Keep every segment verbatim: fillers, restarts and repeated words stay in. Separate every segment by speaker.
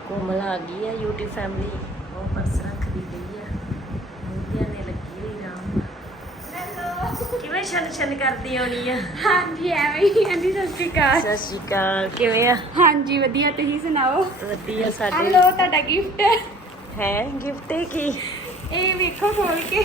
Speaker 1: कोमल आ गई है YouTube family वो पर्स रखती गई है मूवियां ने लगी हुई राम किवें शन शन करदी होनी है
Speaker 2: हाँ जी एवं ही आंटी सत श्री अकाल
Speaker 1: सत श्री अकाल किवें आ
Speaker 2: हाँ जी वधिया तुसीं सुनाओ
Speaker 1: वधिया साडे
Speaker 2: हेलो ਤੁਹਾਡਾ गिफ्ट
Speaker 1: है गिफ्ट है की
Speaker 2: ਇਹ ਵੇਖੋ ਖੋਲ ਕੇ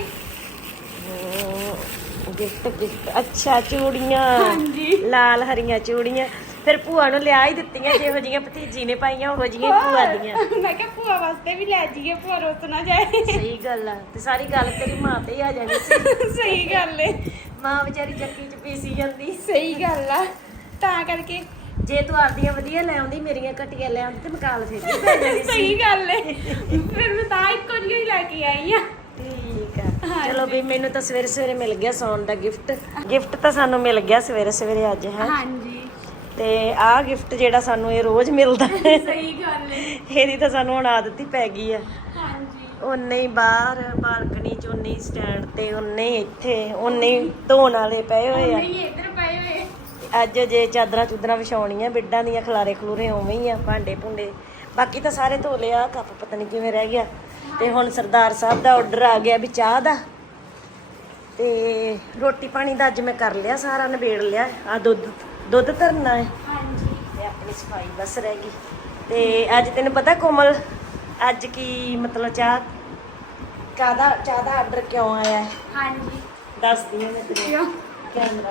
Speaker 1: गिफ्ट गिफ्ट अच्छा चूड़ियां
Speaker 2: हाँ जी
Speaker 1: लाल हरियां चूड़ियां फिर भूआ ਨੂੰ ਲਿਆ ਹੀ ਦਿੱਤੀਆਂ ਜਿਹੋ ਜੀਆਂ ਭਤੀਜੀ ਨੇ ਪਾਈਆਂ ਉਹੋ ਜੀਆਂ ਭੂਆ ਦੀਆਂ
Speaker 2: ਮੈਂ ਕਿਹਾ ਭੂਆ ਵਾਸਤੇ ਵੀ ਲੈ ਜਾਈਏ ਭੂਆ ਰੋਸ ਨਾ ਜਾਏ
Speaker 1: ਸਹੀ ਗੱਲ ਆ ਤੇ ਸਾਰੀ ਗੱਲ ਤੇਰੀ ਮਾਂ ਤੇ ਹੀ ਆ ਜਾਣੀ ਸੀ
Speaker 2: ਸਹੀ ਗੱਲ ਏ
Speaker 1: ਮਾਂ ਵਿਚਾਰੀ ਚੱਕੀ ਚ ਪੀਸੀ ਜਾਂਦੀ
Speaker 2: ਸਹੀ ਗੱਲ ਆ ਤਾਂ ਕਰਕੇ
Speaker 1: ਜੇ ਤੂੰ ਆਪਦੀਆਂ ਵਧੀਆ ਲੈ ਆਉਂਦੀ ਮੇਰੀਆਂ ਘਟੀਆਂ ਲੈ ਆਉਂਦੀ ਤੇ ਮਕਾਲ ਫੇਰ ਵੀ ਪੈ ਜਾਣੀ ਸੀ
Speaker 2: ਸਹੀ ਗੱਲ ਏ ਫਿਰ ਮੈਂ ਤਾਂ ਇੱਕੋ ਜਿਹੀ ਹੀ ਲੈ ਕੇ ਆਈ ਆ
Speaker 1: ਠੀਕ ਆ ਚਲੋ ਵੀ ਮੈਨੂੰ ਤਾਂ ਸਵੇਰੇ ਸਵੇਰੇ ਮਿਲ ਗਿਆ ਸੌਣ ਦਾ ਗਿਫਟ ਗਿਫਟ ਤਾਂ ਸਾਨੂੰ ਮਿਲ ਗਿਆ ਸਵੇਰੇ ਸਵੇਰੇ ਅੱਜ ਹੈ
Speaker 2: ਹਾਂਜੀ
Speaker 1: ਤੇ ਆਹ ਗਿਫਟ ਜਿਹੜਾ ਸਾਨੂੰ ਇਹ ਰੋਜ਼ ਮਿਲਦਾ ਹੈ
Speaker 2: ਸਹੀ ਗੱਲ ਏ
Speaker 1: ਇਹਦੀ ਤਾਂ ਸਾਨੂੰ ਹੁਣ ਆਦਤ ਹੀ ਪੈ ਗਈ ਆ
Speaker 2: ਹਾਂਜੀ
Speaker 1: ਉਨੇ ਹੀ ਬਾਹਰ ਬਾਲਕਨੀ ਚ ਉਨੇ ਹੀ ਸਟੈਂਡ ਤੇ ਉਨੇ ਹੀ ਇੱਥੇ ਉਨੇ ਹੀ ਧੋਣ ਵਾਲੇ ਪਏ ਹੋਏ ਆ
Speaker 2: ਨਹੀਂ ਇੱਧਰ ਪਏ ਹੋਏ
Speaker 1: ਅੱਜ ਜੇ ਚਾਦਰਾਂ ਚੁਦਰਾਂ ਵਿਛਾਉਣੀਆਂ ਬਿੱਡਾਂ ਦੀਆਂ ਖਲਾਰੇ ਖਲੂਰੇ ਉਵੇਂ ਹੀ ਆ ਭਾਂਡੇ ਭੁੰਡੇ ਬਾਕੀ ਤਾਂ ਸਾਰੇ ਧੋ ਲਿਆ ਕੱਪ ਪਤਾ ਨਹੀਂ ਕਿਵੇਂ ਰਹਿ ਗਿਆ ਤੇ ਹੁਣ ਸਰਦਾਰ ਸਾਹਿਬ ਦਾ ਆਰਡਰ ਆ ਗਿਆ ਵੀ ਚਾਹ ਦਾ ਤੇ ਰੋਟੀ ਪਾਣੀ ਦਾ ਅੱਜ ਮੈਂ ਕਰ ਲਿਆ ਸਾਰਾ ਨਿਬੇੜ ਲਿਆ ਆ ਦੁੱਧ ਦੁੱਧ ਧਰਨਾ ਹੈ
Speaker 2: ਹਾਂਜੀ
Speaker 1: ਤੇ ਆਪਣੀ ਸਫਾਈ ਬਸ ਰਹਿ ਗਈ ਤੇ ਅੱਜ ਤੈਨੂੰ ਪਤਾ ਕੋਮਲ ਅੱਜ ਕੀ ਮਤਲਬ ਚਾਹ ਕਾਹਦਾ ਚਾਹ ਦਾ ਆਰਡਰ ਕਿਉਂ ਆਇਆ ਹੈ
Speaker 2: ਹਾਂਜੀ
Speaker 1: ਦੱਸਦੀ ਹਾਂ ਮੈਂ ਤੈਨੂੰ ਕੈਮਰਾ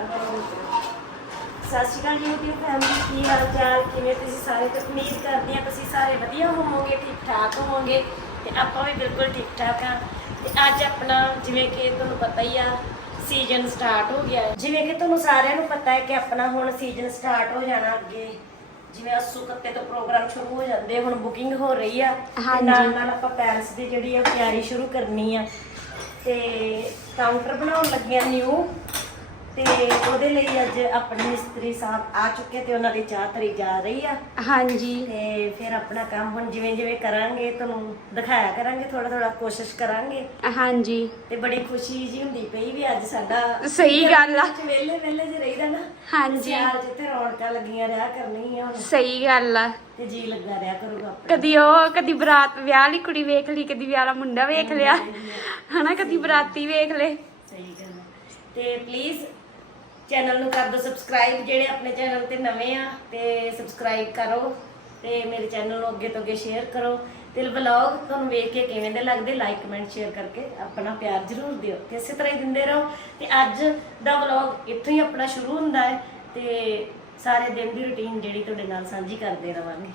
Speaker 1: ਸਤਿ ਸ਼੍ਰੀ ਅਕਾਲ YouTube ਫੈਮਿਲੀ ਕੀ ਹਾਲ ਚਾਲ ਕਿਵੇਂ ਤੁਸੀਂ ਸਾਰੇ ਤੇ ਉਮੀਦ ਕਰਦੀ ਹਾਂ ਤੁਸੀਂ ਸਾਰੇ ਵਧੀਆ ਹੋਵੋਗੇ ਠੀਕ ਠਾਕ ਹੋਵੋਗੇ ਤੇ ਆਪਾਂ ਵੀ ਬਿਲਕੁਲ ਠੀਕ ਠਾਕ ਆ ਤੇ ਅੱਜ ਆਪਣਾ ਜਿਵੇਂ ਕਿ ਤੁਹਾਨੂੰ ਪਤਾ ਹੀ ਆ ਸੀਜ਼ਨ ਸਟਾਰਟ ਹੋ ਗਿਆ ਹੈ ਜਿਵੇਂ ਕਿ ਤੁਹਾਨੂੰ ਸਾਰਿਆਂ ਨੂੰ ਪਤਾ ਹੈ ਕਿ ਆਪਣਾ ਹੁਣ ਸੀਜ਼ਨ ਸਟਾਰਟ ਹੋ ਜਾਣਾ ਅੱਗੇ ਜਿਵੇਂ ਅਸੂ ਕੱਤੇ ਤੋਂ ਪ੍ਰੋਗਰਾਮ ਸ਼ੁਰੂ ਹੋ ਜਾਂਦੇ ਹੁਣ ਬੁਕਿੰਗ ਹੋ ਰਹੀ ਆ ਨਾਲ ਨਾਲ ਆਪਾਂ ਪੈਲਸ ਦੀ ਜਿਹੜੀ ਆ ਤਿਆਰੀ ਸ਼ੁਰੂ ਕਰਨੀ ਆ ਤੇ ਕਾਊਂਟਰ ਬਣਾਉਣ ਲੱਗੇ ਆ ਨਿਊ ਤੇ ਉਹਦੇ ਲਈ ਅੱਜ ਆਪਣੇ ਮਿਸਤਰੀ ਸਾਹਿਬ ਆ ਚੁੱਕੇ ਤੇ ਉਹਨਾਂ ਦੀ ਚਾਹ ਤਰੀ ਜਾ ਰਹੀ ਆ
Speaker 2: ਹਾਂਜੀ
Speaker 1: ਤੇ ਫਿਰ ਆਪਣਾ ਕੰਮ ਹੁਣ ਜਿਵੇਂ ਜਿਵੇਂ ਕਰਾਂਗੇ ਤੁਹਾਨੂੰ ਦਿਖਾਇਆ ਕਰਾਂਗੇ ਥੋੜਾ ਥੋੜਾ ਕੋਸ਼ਿਸ਼ ਕਰਾਂਗੇ
Speaker 2: ਹਾਂਜੀ
Speaker 1: ਤੇ ਬੜੀ ਖੁਸ਼ੀ ਜੀ ਹੁੰਦੀ ਪਈ ਵੀ ਅੱਜ ਸਾਡਾ
Speaker 2: ਸਹੀ ਗੱਲ ਆ
Speaker 1: ਵੇਲੇ ਵੇਲੇ ਜੇ ਰਹੀਦਾ ਨਾ
Speaker 2: ਹਾਂਜੀ
Speaker 1: ਸਿਆਲ ਜਿੱਥੇ ਰੌਣਕਾਂ ਲੱਗੀਆਂ ਰਿਹਾ ਕਰਨੀਆਂ ਹੁਣ
Speaker 2: ਸਹੀ ਗੱਲ ਆ
Speaker 1: ਤੇ ਜੀ ਲੱਗਾ ਰਿਹਾ ਕਰੂਗਾ ਆਪਣਾ
Speaker 2: ਕਦੀ ਉਹ ਕਦੀ ਬਰਾਤ ਵਿਆਹ ਵਾਲੀ ਕੁੜੀ ਵੇਖ ਲਈ ਕਦੀ ਵਿਆਹ ਵਾਲਾ ਮੁੰਡਾ ਵੇਖ ਲਿਆ ਹਨਾ ਕਦੀ ਬਰਾਤੀ ਵੇਖ ਲੇ
Speaker 1: ਸਹੀ ਗੱਲ ਹੈ ਤੇ ਪਲੀਜ਼ ਚੈਨਲ ਨੂੰ ਕਰ ਦਿਓ ਸਬਸਕ੍ਰਾਈਬ ਜਿਹੜੇ ਆਪਣੇ ਚੈਨਲ ਤੇ ਨਵੇਂ ਆ ਤੇ ਸਬਸਕ੍ਰਾਈਬ ਕਰੋ ਤੇ ਮੇਰੇ ਚੈਨਲ ਨੂੰ ਅੱਗੇ ਤੋਂ ਅੱਗੇ ਸ਼ੇਅਰ ਕਰੋ ਤੇ ਵਲੌਗ ਤੁਹਾਨੂੰ ਵੇਖ ਕੇ ਕਿਵੇਂ ਦੇ ਲੱਗਦੇ ਲਾਈਕ ਕਮੈਂਟ ਸ਼ੇਅਰ ਕਰਕੇ ਆਪਣਾ ਪਿਆਰ ਜ਼ਰੂਰ ਦਿਓ ਤੇ ਇਸੇ ਤਰ੍ਹਾਂ ਹੀ ਦਿੰਦੇ ਰਹੋ ਤੇ ਅੱਜ ਦਾ ਵਲੌਗ ਇੱਥੋਂ ਹੀ ਆਪਣਾ ਸ਼ੁਰੂ ਹੁੰਦਾ ਹੈ ਤੇ ਸਾਰੇ ਦਿਨ ਦੀ ਰੁਟੀਨ ਜਿਹੜੀ ਤੁਹਾਡੇ ਨਾਲ ਸਾਂਝੀ ਕਰਦੇ ਰਵਾਂਗੇ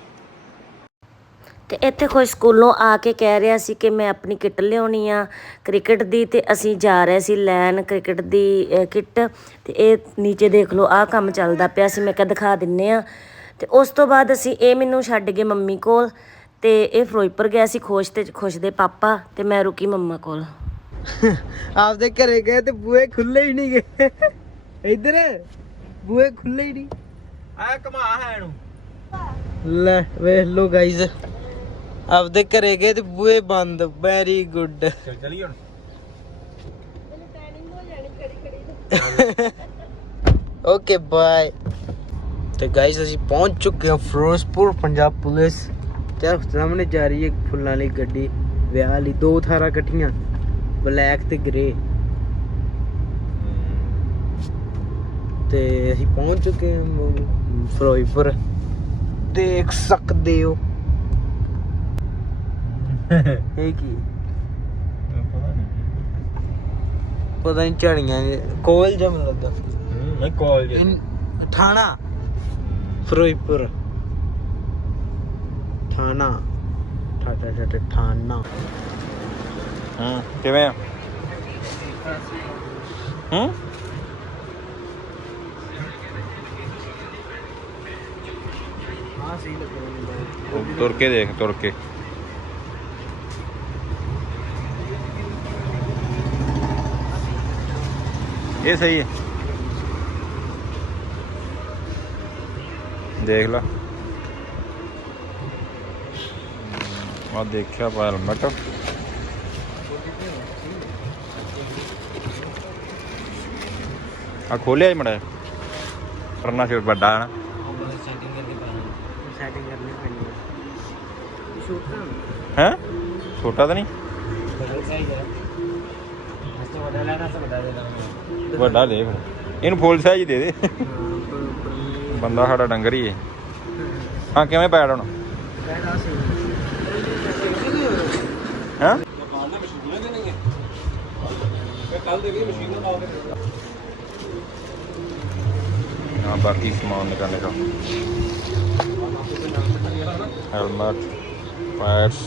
Speaker 1: ਤੇ ਇੱਥੇ ਕੋਈ ਸਕੂਲੋਂ ਆ ਕੇ ਕਹਿ ਰਿਹਾ ਸੀ ਕਿ ਮੈਂ ਆਪਣੀ ਕਿੱਟ ਲਿਆਉਣੀ ਆ ਕ੍ਰਿਕਟ ਦੀ ਤੇ ਅਸੀਂ ਜਾ ਰਹੇ ਸੀ ਲੈਣ ਕ੍ਰਿਕਟ ਦੀ ਕਿੱਟ ਤੇ ਇਹ ਨੀਚੇ ਦੇਖ ਲਓ ਆਹ ਕੰਮ ਚੱਲਦਾ ਪਿਆ ਸੀ ਮੈਂ ਕਿਹਾ ਦਿਖਾ ਦਿੰਨੇ ਆ ਤੇ ਉਸ ਤੋਂ ਬਾਅਦ ਅਸੀਂ ਇਹ ਮੈਨੂੰ ਛੱਡ ਗਏ ਮੰਮੀ ਕੋਲ ਤੇ ਇਹ ਫਿਰੋਜ਼ਪੁਰ ਗਿਆ ਸੀ ਖੁਸ਼ ਤੇ ਖੁਸ਼ ਦੇ ਪਾਪਾ ਤੇ ਮੈਂ ਰੁਕੀ ਮੰਮਾ ਕੋਲ
Speaker 3: ਆਪਦੇ ਘਰੇ ਗਏ ਤੇ ਬੂਹੇ ਖੁੱਲੇ ਹੀ ਨਹੀਂ ਗਏ ਇੱਧਰ ਬੂਹੇ ਖੁੱਲੇ ਹੀ ਨਹੀਂ ਆ ਕਮਾ ਹੈ ਨੂੰ ਲੈ ਵੇਖ ਲੋ ਗਾਇਜ਼ ਆਪਦੇ ਘਰੇ ਗਏ ਤੇ ਬੂਹੇ ਬੰਦ ਵੈਰੀ ਗੁੱਡ ਚਲ ਚਲੀ ਹੁਣ ਮੈਨੂੰ ਟ੍ਰੇਨਿੰਗ ਹੋ ਜਾਣੀ ਖੜੀ ਖੜੀ ਓਕੇ ਬਾਏ ਤੇ ਗਾਇਜ਼ ਅਸੀਂ ਪਹੁੰਚ ਚੁੱਕੇ ਹਾਂ ਫਿਰੋਜ਼ਪੁਰ ਪੰਜਾਬ ਪੁਲਿਸ ਤੇ ਸਾਹਮਣੇ ਜਾ ਰਹੀ ਹੈ ਫੁੱਲਾਂ ਵਾਲੀ ਗੱਡੀ ਵਿਆਹ ਲਈ ਦੋ ਥਾਰਾਂ ਇਕੱਠੀਆਂ ਬਲੈਕ ਤੇ ਗ੍ਰੇ ਤੇ ਅਸੀਂ ਪਹੁੰਚ ਚੁੱਕੇ ਹਾਂ ਫਿਰੋਜ਼ਪੁਰ ਦੇਖ ਸਕਦੇ ਹੋ ਇਹ ਕੀ ਪਤਾ ਨਹੀਂ ਝੜੀਆਂ ਕੋਲ ਜਮ ਲੱਗਾ
Speaker 4: ਮੈਂ ਕਾਲ ਜੇ
Speaker 3: ਥਾਣਾ ਫਿਰੋਜ਼ਪੁਰ ਥਾਣਾ ਠਾਠਾ ਠਾਠਾ ਥਾਣਾ
Speaker 4: ਹਾਂ ਕਿਵੇਂ ਆ ਹੂੰ
Speaker 3: ਹਾਂ ਸਹੀ ਲੱਗਦਾ
Speaker 4: ਤੁਰ ਕੇ ਦੇਖ ਤੁਰ ਕੇ ਇਹ ਸਹੀ ਹੈ ਦੇਖ ਲਾ ਆ ਦੇਖਿਆ ਪਾ ਹੈਲਮਟ ਆ ਖੋਲਿਆ ਹੀ ਮੜਾ ਕਰਨਾ ਸੀ ਵੱਡਾ ਹੈ ਨਾ
Speaker 3: ਸੈਟਿੰਗ ਕਰਕੇ ਪਾਣਾ ਸੈਟਿੰਗ ਕਰਨੀ ਪੈਣੀ ਹੈ ਛੋਟਾ
Speaker 4: ਹੈ ਛੋਟਾ ਤਾਂ ਨਹੀਂ ਵੱਡਾ ਦੇ ਫਿਰ ਇਹਨੂੰ ਫੁੱਲ ਸਾਈਜ਼ ਦੇ ਦੇ ਬੰਦਾ ਸਾਡਾ ਡੰਗਰ ਹੀ ਹੈ ਹਾਂ ਕਿਵੇਂ ਪੈੜ ਹੁਣ ਹਾਂ ਹਾਂ ਬਾਕੀ ਸਮਾਨ ਨਿਕਾਲने का हेलमेट पैड्स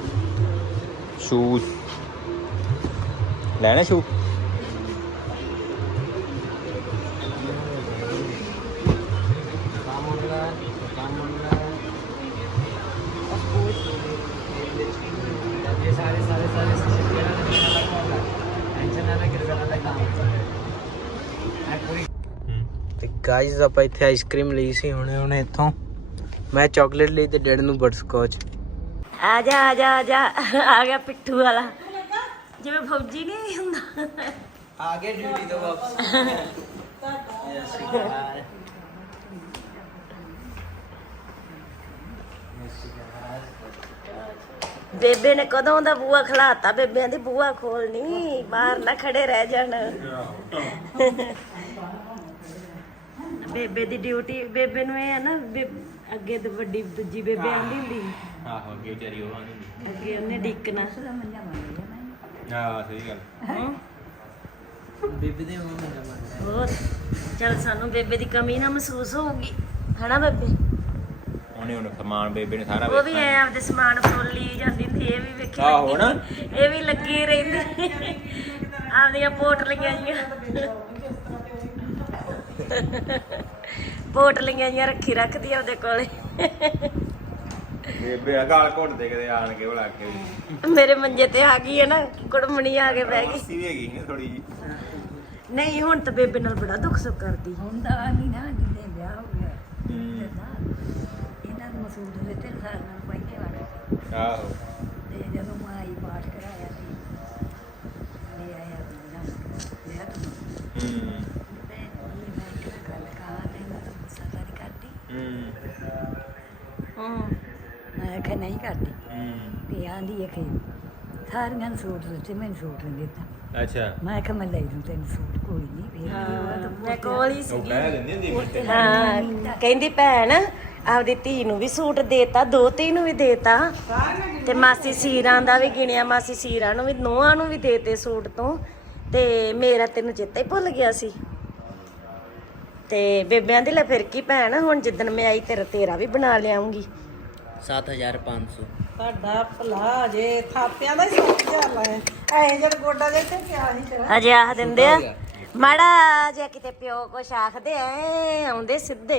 Speaker 4: शूज ਲੈਣੇ ਸ਼ੂ
Speaker 3: ਤੇ ਗਾਇਸ ਆਪਾਂ ਇੱਥੇ ਆਈਸਕ੍ਰੀਮ ਲਈ ਸੀ ਹੁਣੇ ਹੁਣੇ ਇੱਥੋਂ ਮੈਂ ਚਾਕਲੇਟ ਲਈ ਤੇ ਡੈਡ ਨੂੰ ਬਟਰਸਕੌਚ
Speaker 1: ਆ ਜਾ ਆ ਜਾ ਆ ਜਾ ਆ ਗਿਆ ਪਿੱਠੂ ਵਾਲਾ ਜਿਵੇਂ ਫੌਜੀ ਨਹੀਂ ਹੁੰਦਾ
Speaker 3: ਆ ਗਏ ਡਿਊਟੀ ਤੋਂ ਵਾਪਸ
Speaker 1: ਬੇਬੇ ਨੇ ਕਦੋਂ ਦਾ ਬੂਆ ਖਲਾਤਾ ਬੇਬਿਆਂ ਦੀ ਬੂਆ ਖੋਲਣੀ ਬਾਹਰ ਨਾ ਖੜੇ ਰਹਿ ਜਾਣ ਬੇਬੇ ਦੀ ਡਿਊਟੀ ਬੇਬੇ ਨੂੰ ਇਹ ਹੈ ਨਾ ਬੇ- ਅੱਗੇ ਤੇ ਵੱਡੀ ਦੂਜੀ ਬੇਬੇ ਆਉਂਦੀ ਹੁੰਦੀ ਸੀ।
Speaker 4: ਆਹੋ ਅੱਗੇ ਵਿਚਾਰੀ ਉਹ ਆਣੀ
Speaker 1: ਅੱਗੇ ਉਹਨੇ ਡਿੱਕਣਾ
Speaker 4: ਹਾਂ ਸਹੀ ਗੱਲ
Speaker 3: ਬੀਬੀ ਦੇ ਉਹ ਮੇਰਾ ਮੰਨ
Speaker 1: ਹੋਰ ਚਲ ਸਾਨੂੰ ਬੇਬੇ ਦੀ ਕਮੀ ਨਾ ਮਹਿਸੂਸ ਹੋਊਗੀ ਹਨਾ ਬੇਬੇ
Speaker 4: ਉਹਨੇ ਹੁਣ ਸਮਾਨ ਬੇਬੇ ਨੇ ਸਾਰਾ
Speaker 1: ਉਹ ਵੀ ਐ ਆਪਦੇ ਸਮਾਨ ਫੁੱਲ ਲਈ ਜਾਂਦੀ ਹੁੰਦੀ ਇਹ ਵੀ ਵੇਖੀ
Speaker 4: ਆਹੋ ਨਾ।
Speaker 1: ਇਹ ਵੀ ਲੱਗੀ ਰਹਿੰਦੀ ਆਪਦੀਆਂ ਪੋਟਲੀਆਂ ਜੀਆਂ ਪੋਟਲੀਆਂ ਜੀਆਂ ਰੱਖੀ ਰੱਖਦੀ ਆ ਉਹਦੇ ਕੋਲੇ
Speaker 4: ਬੇਬੇ ਗਾਲ ਘੁੱਟਦੇ ਕਦੇ ਆਣ ਕੇ ਬੁਲਾ ਕੇ
Speaker 1: ਮੇਰੇ ਮੰਜੇ ਤੇ ਆ ਗਈ ਹੈ ਨਾ ਕੁੜਮਣੀ ਆ ਕੇ ਬਹਿ ਗਈ
Speaker 4: ਸੀ ਵੀ ਹੈਗੀ ਸੀ ਥੋੜੀ ਜੀ
Speaker 1: ਨਹੀਂ ਹੁਣ ਤਾਂ ਬੇਬੇ ਨਾਲ ਬੜਾ ਦੁੱਖ ਸੁੱਖ ਕਰਦੀ
Speaker 5: ਹੁੰਦਾ ਨਹੀਂ ਨਾ ਜਿੱਦੇ ਵਿਆਹ ਹੋ ਗਿਆ ਇਹਨਾਂ ਨੂੰ ਮਸੂਦ ਦੇ ਤੇ ਸਾਰ ਨਾਲ ਪਹਿਲੇ ਵਾਰ
Speaker 4: ਆਹੋ
Speaker 5: ਤੇ ਜਦੋਂ ਮੈਂ ਆਈ ਪਾਠ ਕਰਾਇਆ ਸੀ ਲੈ ਆਇਆ ਨਾ ਵਿਆਹ ਤੋਂ
Speaker 4: ਹੂੰ
Speaker 5: ਤੇ ਇਹ ਮੈਂ ਕਿਹਾ ਗੱਲ ਕਰਾਂ ਤੇ ਮੈਂ ਗੁੱਸਾ ਤਾਂ ਨਹੀਂ ਕਰਦੀ
Speaker 4: ਹੂੰ
Speaker 1: ਹੂੰ
Speaker 5: ਮੈਂ ਕਿਹਾ ਨਹੀਂ ਕਰਦੀ
Speaker 4: ਹੂੰ
Speaker 5: ਤੇ ਆਂਦੀ ਹੈ ਕਿ ਸਾਰੀਆਂ ਨੂੰ ਸੂਟ ਦਿੱਤੇ ਮੈਨੂੰ ਸੂਟ ਨਹੀਂ ਦਿੱਤਾ
Speaker 4: ਅੱਛਾ
Speaker 5: ਮੈਂ ਕਿਹਾ ਮੈਂ ਲੈ ਦੂੰ ਤੈਨੂੰ ਸੂਟ ਕੋਈ ਨਹੀਂ ਫੇਰ ਕੀ ਹੋਇਆ ਤਾਂ
Speaker 1: ਮੈਂ ਕੋਲ ਹੀ
Speaker 4: ਉਹ
Speaker 1: ਸੀਗੀ
Speaker 4: ਕਹਿ ਦਿੰਦੀ ਹੁੰਦੀ ਮੈਨੂੰ ਤੇ
Speaker 1: ਹਾਂ ਕਹਿੰਦੀ ਭੈਣ ਆਪਦੀ ਧੀ ਨੂੰ ਵੀ ਸੂਟ ਦੇਤਾ ਦੋ ਧੀ ਨੂੰ ਵੀ ਦੇਤਾ ਤੇ ਮਾਸੀ ਸੀਰਾਂ ਦਾ ਵੀ ਗਿਣਿਆ ਮਾਸੀ ਸੀਰਾਂ ਨੂੰ ਵੀ ਨੋਹਾਂ ਨੂੰ ਵੀ ਦੇਤੇ ਸੂਟ ਤੋਂ ਤੇ ਮੇਰਾ ਤੈਨੂੰ ਚੇਤਾ ਹੀ ਭੁੱਲ ਗਿਆ ਸੀ ਤੇ ਬੇਬਿਆਂ ਦੀ ਲੈ ਫਿਰ ਕੀ ਭੈਣ ਹੁਣ ਜਿੱਦਣ ਮੈਂ ਆਈ ਤੇਰਾ ਤੇਰਾ ਵੀ ਬਣਾ ਲਿਆਉਂਗੀ
Speaker 3: ਸੱਤ ਹਜ਼ਾਰ ਪੰਜ ਸੌ
Speaker 6: ਤੁਹਾਡਾ ਭਲਾ ਜੇ ਥਾਪਿਆਂ ਦਾ ਹੀ ਸੋਚ ਜਾਲਾ ਹੈ ਐ ਜਦ ਗੋਡਾ ਜੇ ਤੇ ਕਿਆ ਹੀ ਚੜਾ
Speaker 1: ਅਜੇ ਆਖ ਦਿੰਦੇ ਆ ਮਾੜਾ ਜਿਹਾ ਕਿਤੇ ਪਿਓ ਕੁਛ ਆਖਦੇ ਐ ਆਉਂਦੇ ਸਿੱਧੇ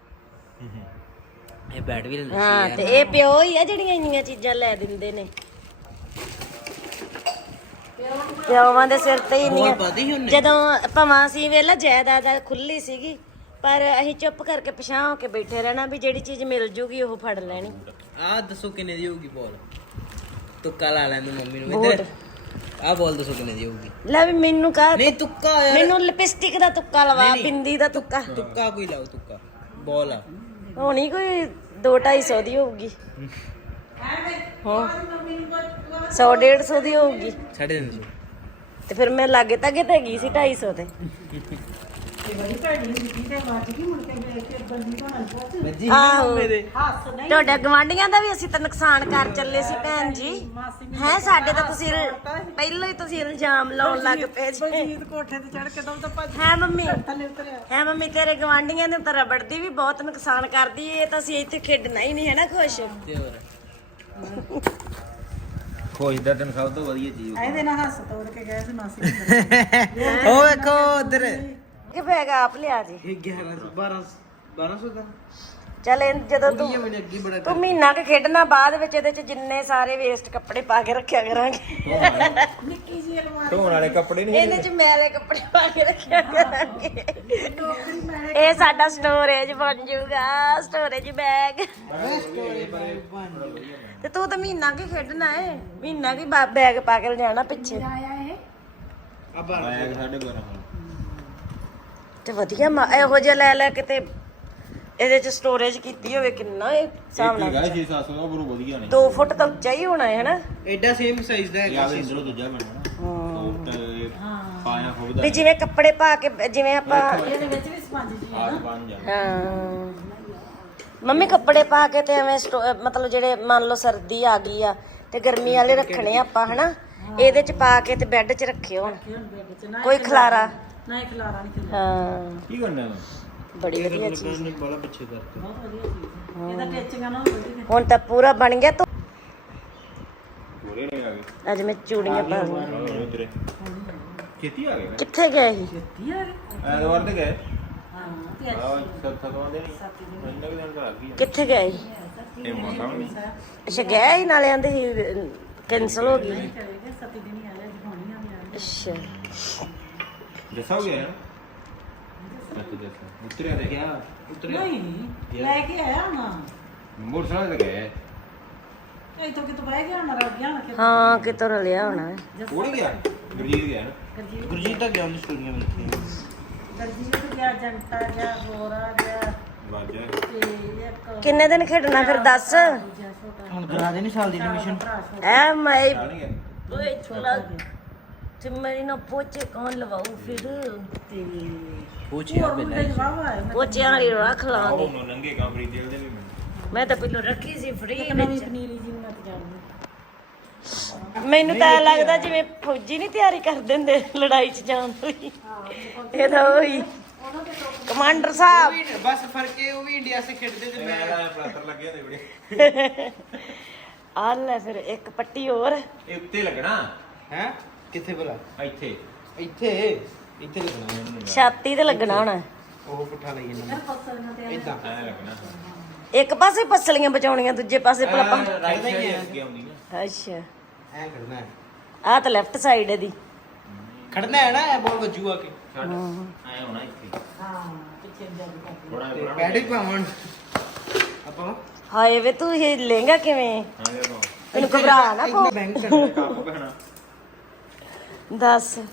Speaker 3: ਇਹ ਬੈਟ ਵੀ ਲੈ
Speaker 1: ਹਾਂ ਤੇ ਇਹ ਪਿਓ ਹੀ ਆ ਜਿਹੜੀਆਂ ਇੰਨੀਆਂ ਚੀਜ਼ਾਂ ਲੈ ਦਿੰਦੇ ਨੇ ਪਿਓਵਾਂ ਦੇ ਸਿਰ ਤੇ ਹੀ ਇੰਨੀਆਂ
Speaker 3: ਪਤੀ ਹੁੰਨੇ
Speaker 1: ਜਦੋਂ ਭਵਾਂ ਸੀ ਵੇਲਾ ਜਾਇਦਾਦ ਖੁੱਲੀ ਸੀਗੀ ਪਰ ਅਸੀਂ ਚੁੱਪ ਕਰਕੇ ਪਛਾਣ ਹੋ ਕੇ ਬੈਠੇ ਰਹਿਣਾ ਵੀ ਜਿਹੜੀ ਚੀਜ਼ ਮਿਲ ਜੂਗੀ ਉਹ ਫੜ ਲੈਣੀ
Speaker 3: ਆ ਦੱਸੋ ਕਿੰਨੇ ਦੀ ਹੋਊਗੀ ਬੋਲ ਤੁੱਕਾ ਲਾ ਲੈਂਦੇ ਮੰਮੀ ਨੂੰ ਇੱਧਰ ਆ ਬੋਲ ਦੱਸੋ ਕਿੰਨੇ ਦੀ ਹੋਊਗੀ
Speaker 1: ਲੈ ਵੀ ਮੈਨੂੰ ਕਹ
Speaker 3: ਨਹੀਂ ਤੁੱਕਾ ਯਾਰ
Speaker 1: ਮੈਨੂੰ ਲਿਪਸਟਿਕ ਦਾ ਤੁੱਕਾ ਲਵਾ ਬਿੰਦੀ ਦਾ ਤੁੱਕਾ
Speaker 3: ਤੁੱਕਾ ਕੋਈ ਲਾਓ ਤੁੱਕਾ ਬੋਲ ਆ
Speaker 1: ਹੋਣੀ ਕੋਈ ਦੋ ਢਾਈ ਸੌ ਦੀ ਹੋਊਗੀ ਹਾਂ ਸੌ ਡੇਢ ਸੌ ਦੀ ਹੋਊਗੀ
Speaker 3: ਸਾਢੇ ਤਿੰਨ ਸੌ
Speaker 1: ਤੇ ਫਿਰ ਮੈਂ ਲਾਗੇ ਤਾਗੇ ਤੇ ਗਈ ਸੀ ਢਾਈ ਸੌ ਤੇ ਆਹੋ ਤੁਹਾਡੇ ਗਵਾਂਢੀਆਂ ਦਾ ਵੀ ਅਸੀਂ ਤਾਂ ਨੁਕਸਾਨ ਕਰ ਚੱਲੇ ਸੀ ਭੈਣ ਜੀ ਹੈ ਸਾਡੇ ਤਾਂ ਤੁਸੀਂ ਪਹਿਲਾਂ ਹੀ ਤੁਸੀਂ ਇਲਜ਼ਾਮ ਲਾਉਣ ਲੱਗ ਪਏ ਜੀ
Speaker 6: ਬਲਜੀਤ ਕੋਠੇ ਤੇ ਚੜ ਕੇ ਦਮ ਤਾਂ ਭੱਜ
Speaker 1: ਹੈ ਮੰਮੀ
Speaker 6: ਥੱਲੇ ਉਤਰਿਆ
Speaker 1: ਹੈ ਮੰਮੀ ਤੇਰੇ ਗਵਾਂਢੀਆਂ ਨੇ ਤਾਂ ਰਬੜ ਦੀ ਵੀ ਬਹੁਤ ਨੁਕਸਾਨ ਕਰਦੀ ਇਹ ਤਾਂ ਅਸੀਂ ਇੱਥੇ ਖੇਡਣਾ ਹੀ ਨਹੀਂ ਹੈ ਨਾ ਖੁਸ਼
Speaker 3: ਤੇ ਹੋਰ
Speaker 4: ਖੁਸ਼ ਦਾ ਤੈਨੂੰ ਸਭ ਤੋਂ ਵਧੀਆ ਚੀਜ਼
Speaker 6: ਇਹਦੇ ਨਾਲ ਹੱਸ ਤੋੜ ਕੇ ਗਏ ਸੀ ਮਾਸੀ
Speaker 3: ਉਹ ਵੇਖੋ ਉਧਰ
Speaker 1: ਕਿ ਬੈਗ ਆਪ ਲਿਆ ਜੀ
Speaker 3: ਇਹ ਗਿਆਰਾਂ ਸੌ ਬਾਰਾਂ ਬਾਰਾਂ ਸੌ ਦਾ
Speaker 1: ਚੱਲ ਇਹ ਜਦੋਂ ਤੂੰ
Speaker 3: ਇਹ ਮੈਨੂੰ ਅੱਗੇ ਬੜਾ
Speaker 1: ਤੂੰ ਮਹੀਨਾ ਕੁ ਖੇਡਣਾ ਬਾਅਦ ਵਿੱਚ ਇਹਦੇ ਚ ਜਿੰਨੇ ਸਾਰੇ ਵੇਸਟ ਕੱਪੜੇ ਪਾ ਕੇ ਰੱਖਿਆ ਕਰਾਂਗੇ
Speaker 6: ਨਿੱਕੀ ਜੀ ਅਲਮਾਰੀ
Speaker 4: ਧੋਣ ਵਾਲੇ ਕੱਪੜੇ ਨਹੀਂ
Speaker 1: ਇਹਦੇ ਚ ਮੈਲੇ ਕੱਪੜੇ ਪਾ ਕੇ ਰੱਖਿਆ ਕਰਾਂਗੇ ਇਹ ਸਾਡਾ ਸਟੋਰੇਜ ਬਣ ਜਾਊਗਾ ਸਟੋਰੇਜ ਬੈਗ ਤੇ ਤੂੰ ਤਾਂ ਮਹੀਨਾ ਕੀ ਖੇਡਣਾ ਏ ਮਹੀਨਾ ਕੀ ਬੈਗ ਪਾ ਕੇ ਲਿਜਾਣਾ ਪਿੱਛੇ
Speaker 5: ਆਇਆ ਇਹ
Speaker 3: ਆ ਬਾਰਾਂ
Speaker 4: ਬੈਗ ਸਾਡੇ ਕੋਲ
Speaker 1: ਤੇ ਵਧੀਆ ਮਾ- ਇਹੋ ਜਿਹਾ ਲੈ ਲੈ ਕਿਤੇ ਇਹਦੇ ਚ ਸਟੋਰੇਜ ਕੀਤੀ ਹੋਵੇ ਕਿੰਨਾ ਇਹ ਹਿਸਾਬ ਨਾਲ
Speaker 4: ਛੇ ਸੱਤ ਸੌ ਦਾ ਬਰੂ ਵਧੀਆ ਨਹੀਂ
Speaker 1: ਦੋ ਫੁੱਟ ਤਾਂ ਉੱਚਾ ਹੀ ਹੋਣਾ ਹੈ ਹਨਾ
Speaker 3: ਐਡਾ ਸੇਮ ਸਾਈਜ਼ ਦਾ
Speaker 4: ਯਾਰ ਇੰਦਰੋ ਦੂਜਾ ਬਣਨਾ ਸੌਫਟ ਪਾਇਆ ਹੋਵੇ
Speaker 1: ਵੀ ਜਿਵੇਂ ਕੱਪੜੇ ਪਾ ਕੇ ਜਿਵੇਂ ਆਪਾਂ
Speaker 6: ਇਹਦੇ ਵਿੱਚ ਵੀ ਸਪੰਜ ਜੀ
Speaker 4: ਆਗ ਬਣ ਜਾ
Speaker 1: ਹਾਂ ਮੰਮੀ ਕੱਪੜੇ ਪਾ ਕੇ ਤੇ ਐਵੇਂ ਸਟੋ- ਮਤਲਬ ਜਿਹੜੇ ਮੰਨ ਲਓ ਸਰਦੀ ਆ ਗਈ ਆ ਤੇ ਗਰਮੀ ਵਾਲੇ ਰੱਖਣੇ ਆ ਆਪਾਂ ਹਨਾ ਇਹਦੇ ਚ ਪਾ ਕੇ ਤੇ ਬੈੱਡ 'ਚ ਰੱਖਿਓ ਹੁਣ ਕੋਈ ਖਲਾਰਾ
Speaker 6: ਨਾ ਇੱਕ ਲਾਰਾ ਨਹੀਂ ਖਿਲਦਾ
Speaker 1: ਹਾਂ
Speaker 4: ਕੀ ਕਰਨਾ ਹੈ
Speaker 1: ਬੜੀ ਵਧੀਆ ਚੀਜ਼
Speaker 3: ਨੇ ਬੜਾ ਪਿੱਛੇ ਕਰਤਾ
Speaker 6: ਬਹੁਤ ਵਧੀਆ ਚੀਜ਼ ਹੈ। ਇਹਦਾ ਟੇਚਿੰਗਾਂ ਨਾਲ ਵਧੀਆ
Speaker 1: ਹੁਣ ਤਾਂ ਪੂਰਾ ਬਣ ਗਿਆ ਤੂੰ
Speaker 4: ਪੂਰੇ ਨਹੀਂ ਆ ਗਏ
Speaker 1: ਅੱਜ ਮੈਂ ਚੂੜੀਆਂ ਪਾ ਲਈਆਂ
Speaker 4: ਆਹ ਤੇਰੇ ਕਿੱਥੇ ਆ ਗਏ
Speaker 1: ਕਿੱਥੇ ਗਏ ਸੀ
Speaker 6: ਛੇਤੀ ਆ ਗਈ
Speaker 4: ਐਤਵਾਰ ਤੇ ਗਏ
Speaker 6: ਹਾਂ ਤੇ ਅੱਜ
Speaker 4: ਆਹ ਸੱਤ ਸੱਤ ਦੇ ਨਹੀਂ ਇੰਨੇ ਕੁ ਦਿਨ ਤਾਂ ਲੱਗ ਗਈ
Speaker 1: ਕਿੱਥੇ ਗਏ ਸੀ?
Speaker 4: ਇਹ ਮੌਸਾ ਨਹੀਂ
Speaker 1: ਅੱਛਾ ਗਏ ਹੀ ਨਾਲੇ ਆਂਦੇ ਸੀ ਕੈਂਸਲ ਹੋ ਗਈ
Speaker 6: ਚਲੇ ਗਏ ਸੱਤੀ ਦਿਨ ਹੀ ਆ ਗਏ ਦਿਖਾਉਣੀ ਆ ਵੀ
Speaker 1: ਅੱਛਾ
Speaker 4: ਜੱਸਾ ਹੋ ਗਿਆ ਸੱਤ ਜੱਸਾ ਉਤਰਿਆ ਤੇ ਗਿਆ ਉਤਰਿਆ
Speaker 6: ਨਹੀਂ ਲੈ ਕੇ ਆਇਆ ਨਾ
Speaker 4: ਮੋਟਰਸਾਈਕਲ ਤੇ ਗਏ
Speaker 6: ਇੱਥੋਂ ਕਿਤੋਂ ਬਹਿ ਗਿਆ ਨਾ ਰਲ ਗਿਆ ਨਾ ਕਿ
Speaker 1: ਹਾਂ ਕਿਤੋਂ ਰਲਿਆ ਹੋਣਾ ਹੈ।
Speaker 4: ਉੜ ਗਿਆ ਗੁਰਜੀਤ ਗਿਆ ਨਾ
Speaker 6: ਗਰਜੀਤ
Speaker 3: ਗੁਰਜੀਤ ਤਾਂ ਗਿਆ ਉਹਨੇ ਸਟੋਰੀਆਂ ਵਿੱਚ
Speaker 6: ਗਰਜੀਤ ਗਿਆ ਜੰਟਾ ਗਿਆ ਗੋਰਾ ਗਿਆ
Speaker 4: ਵਾਜਾ
Speaker 6: ਤੇ ਇੱਕ
Speaker 1: ਕਿੰਨੇ ਦਿਨ ਖੇਡਣਾ ਫਿਰ ਦੱਸ
Speaker 6: ਦੂਜਾ ਛੋਟਾ
Speaker 3: ਹੁਣ ਕਰਾ ਦੇਣੀ ਸਾਲ ਦੀ ਐਡਮਿਸ਼ਨ
Speaker 6: ਭਰਾ ਛੋਟਾ
Speaker 1: ਐ ਮੈਂ
Speaker 4: ਨਹੀਂ ਗਿਆ
Speaker 1: ਓਏ ਛੋਲਾ ਤੇ ਮੇਰੀ ਨਾ ਪੋਚੇ ਕੌਣ ਲਵਾਉ ਫਿਰ
Speaker 6: ਤੇ
Speaker 3: ਪੋਚੇ
Speaker 6: ਹੋਰ ਮੁੰਡੇ ਜਵਾਬ ਆਏ
Speaker 1: ਪੋਚਿਆਂ ਵਾਲੀ ਰੱਖ ਲਾਂਗੇ
Speaker 4: ਉਹ ਨੰਗੇ ਕਾਂਬਰੀ ਜੇਲ੍ਹ ਦੇ ਵੀ ਮੈਨੂੰ
Speaker 1: ਮੈਂ ਤਾਂ ਪਹਿਲਾਂ ਰੱਖੀ ਸੀ ਫ੍ਰੀ
Speaker 6: ਨਵੀਂ
Speaker 1: ਵਿੱਚ
Speaker 6: ਪਨੀਰੀ ਜੀ ਨੂੰ ਮੈਂ ਤੇ ਜਾਣਦੀ
Speaker 1: ਮੈਨੂੰ ਤਾਂ ਐਂ ਲੱਗਦਾ ਜਿਵੇਂ ਫੌਜੀ ਨਹੀਂ ਤਿਆਰੀ ਕਰ ਦਿੰਦੇ ਲੜਾਈ 'ਚ ਜਾਣ ਦੀ ਇਹ ਤਾਂ ਉਹੀ ਕਮਾਂਡਰ ਸਾਹਿਬ
Speaker 3: ਬਸ ਫਰਕ ਇਹ ਉਹ ਵੀ ਇੰਡੀਆ ਸੇ ਖੇਡਦੇ ਤੇ
Speaker 4: ਮੈਂ ਤਾਂ ਪਲਾਸਟਰ ਲੱਗੇ ਹੁੰਦੇ ਬੜੇ
Speaker 1: ਆ ਲੈ ਫਿਰ ਇੱਕ ਪੱਟੀ ਹੋਰ
Speaker 4: ਇਹ ਉੱਤੇ ਲੱਗਣਾ
Speaker 3: ਹੈ ਕਿੱਥੇ ਭਲਾ
Speaker 4: ਇੱਥੇ
Speaker 3: ਇੱਥੇ ਇੱਥੇ ਲੱਗਣਾ
Speaker 1: ਛਾਤੀ ਤੇ ਲੱਗਣਾ ਹੋਣਾ
Speaker 3: ਉਹ ਪੁੱਠਾ ਲਈ ਜਾਂਦਾ
Speaker 6: ਫਸਲਾਂ ਤੇ
Speaker 3: ਇਦਾਂ
Speaker 4: ਐ ਲੱਗਣਾ
Speaker 1: ਇੱਕ ਪਾਸੇ ਪਸਲੀਆਂ ਬਚਾਉਣੀਆਂ ਦੂਜੇ ਪਾਸੇ ਪਲਪਾਂ
Speaker 4: ਰਾਈਟ ਸਾਈਡ ਅੱਗੇ ਆਉਂਦੀ ਨਾ
Speaker 1: ਅੱਛਾ
Speaker 3: ਐ ਖੜਨਾ ਹੈ
Speaker 1: ਆਹ ਤਾਂ ਲੈਫਟ ਸਾਈਡ ਇਹਦੀ
Speaker 3: ਖੜਨਾ ਹੈ ਨਾ ਇਹ ਬੋਲ ਵੱਜੂ ਆ ਕੇ
Speaker 4: ਛੱਡ ਐ ਹੋਣਾ ਇੱਥੇ
Speaker 6: ਹਾਂ ਪਿੱਛੇ ਜਾ ਕੇ
Speaker 4: ਥੋੜਾ
Speaker 3: ਤੇ
Speaker 4: ਥੋੜਾ
Speaker 3: ਬੈਠ ਹੀ ਪਾਵਣ ਆਪਾਂ
Speaker 1: ਹਾਏ ਵੇ ਤੂੰ ਇਹ ਲਹਿੰਗਾ ਕਿਵੇਂ
Speaker 4: ਹਾਂ ਦੇਖੋ
Speaker 1: ਤੈਨੂੰ ਘਬਰਾ ਨਾ ਪੋ
Speaker 3: ਬੈਂਕ ਕਰਨਾ
Speaker 4: ਕੱਪ ਪਹਿਣਾ
Speaker 1: ਦੱਸ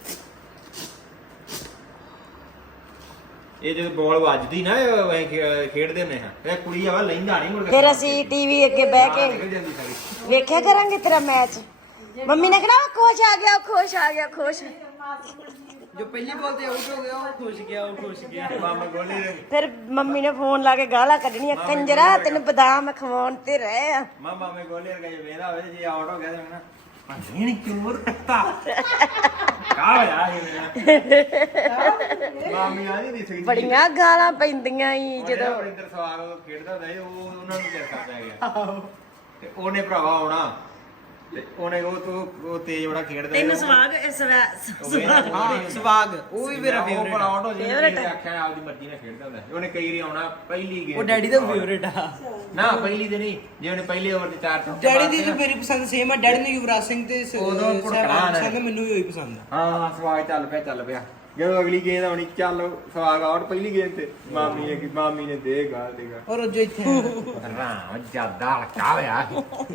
Speaker 4: ਇਹ ਜਦੋਂ ਬਾਲ ਵੱਜਦੀ ਨਾ ਇਹ ਐਂ ਖੇ- ਖੇਡਦੇ ਨੇ ਹਾਂ ਇਹ ਕੁੜੀ ਆਵਾ ਲੈਂਦਾ ਨਹੀਂ ਮੁੜ ਕੇ
Speaker 1: ਫਿਰ ਅਸੀਂ ਟੀਵੀ ਅੱਗੇ ਬਹਿ ਕੇ
Speaker 4: ਨਿਕਲ ਜਾਂਦੀ ਸਾਰੀ
Speaker 1: ਵੇਖਿਆ ਕਰਾਂਗੇ ਤੇਰਾ ਮੈਚ ਮੰਮੀ ਨੇ ਕਹਿਣਾ ਖੁਸ਼ ਆ ਗਿਆ ਖੁਸ਼ ਆ ਗਿਆ ਖੁਸ਼
Speaker 3: ਜੋ ਪਹਿਲੀ ਬਾਲ ਤੇ ਆਊਟ ਹੋ ਗਿਆ ਉਹ ਖੁਸ਼ ਗਿਆ ਉਹ ਖੁਸ਼ ਗਿਆ
Speaker 4: ਮਾਮਾ ਗੋਲੀ ਦੇ
Speaker 1: ਫਿਰ ਮੰਮੀ ਨੇ ਫੋਨ ਲਾ ਕੇ ਗਾਲਾਂ ਕੱਢਣੀਆਂ ਕੰਜਰਾ ਤੈਨੂੰ ਬਦਾਮ ਖਵਾਉਣ ਤੇ ਰਹੇ ਆ
Speaker 4: ਮਾਮਾ ਮੇ ਗੋਲੀ ਵਰਗਾ ਜੇ ਵੇਦਾ ਹੋਵੇ ਜੇ ਆਊਟ ਹੋ ਗਿਆ ਤੇ ਨਾ ਪੰਜੀਣੀ ਕਿਉਂ ਰੱਖਤਾ ਕਾ ਹੋਇਆ ਇਹ ਮਾਮੀ ਆ ਨਹੀਂ ਸਹੀ
Speaker 1: ਬੜੀਆਂ ਗਾਲਾਂ ਪੈਂਦੀਆਂ ਈ
Speaker 4: ਜਦੋਂ
Speaker 1: ਜਦੋਂ
Speaker 4: ਵਰਿੰਦਰ ਸਵਾਲ ਉਹ ਖੇਡਦਾ ਹੁੰਦਾ ਸੀ ਉਹ ਉਹਨਾਂ ਨੂੰ ਚਰਖਾ ਪੈ ਗਿਆ ਤੇ ਉਹਨੇ ਭਰਾਵਾ ਆਉਣਾ ਤੇ ਉਹਨੇ ਉਹ ਤੋਂ ਉਹ ਤੇਜ਼ ਬੜਾ ਖੇਡਦਾ
Speaker 1: ਤੈਨੂੰ ਸਵਾਗ ਸਵਾਗ
Speaker 3: ਹਾਂ ਸਵਾਗ ਉਹ ਵੀ ਮੇਰਾ
Speaker 4: ਉਹ
Speaker 3: ਫੇਵਰੇਟ
Speaker 4: ਬੜਾ ਆਊਟ ਹੋ ਜਾਂਦਾ
Speaker 1: Favorite
Speaker 4: ਤੇ ਆਖਿਆ ਆਪਦੀ ਮਰਜ਼ੀ ਨਾਲ ਖੇਡਦਾ ਹੁੰਦਾ ਸੀ। ਉਹਨੇ ਕਈ ਵਾਰੀ ਆਉਣਾ ਪਹਿਲੀ ਗੇਮ
Speaker 3: ਉਹ ਡੈਡੀ ਦਾ ਫੇਵਰੇਟ ਆ
Speaker 4: ਨਾ ਪਹਿਲੀ ਦੇ ਨਹੀਂ ਜੇ ਉਹਨੇ ਪਹਿਲੇ ਓਵਰ ਤੇ ਚਾਰ ਚੌਕੇ
Speaker 3: ਡੈਡੀ ਦੀ
Speaker 4: ਮਾਰਤੇ
Speaker 3: ਵੀ
Speaker 4: ਨਾ,
Speaker 3: ਮੇਰੀ ਪਸੰਦ ਸੇਮ ਆ ਡੈਡੀ ਨੂੰ ਯੁਵਰਾਜ ਸਿੰਘ ਤੇ ਸ-
Speaker 4: ਉਦੋਂ
Speaker 3: ਸਹਿਵਾਗ
Speaker 4: ਭੁੜਕਣਾ ਨਾ।
Speaker 3: ਪਸੰਦ ਆ, ਮੈਨੂੰ ਵੀ ਉਹੀ ਪਸੰਦ ਆ
Speaker 4: ਹਾਂ ਹਾਂ ਸਵਾਗ ਚੱਲ ਪਿਆ ਚੱਲ ਪਿਆ ਜਦੋਂ ਅਗਲੀ ਗੇਮ ਆਉਣੀ ਚੱਲ ਸਵਾਗ ਆਊਟ ਪਹਿਲੀ ਗੇਮ ਤੇ ਮਾਮੀ ਨੇ ਕੀ ਮਾਮੀ ਨੇ ਦੇ ਗਾਲ ਦੇਗਾ
Speaker 3: ਔਰ ਉਹ ਜੋ ਇੱਥੇ ਆ।
Speaker 4: ਰਾਂ ਜਿਆਦਾ ਹਲਕਾ ਹੋਇਆ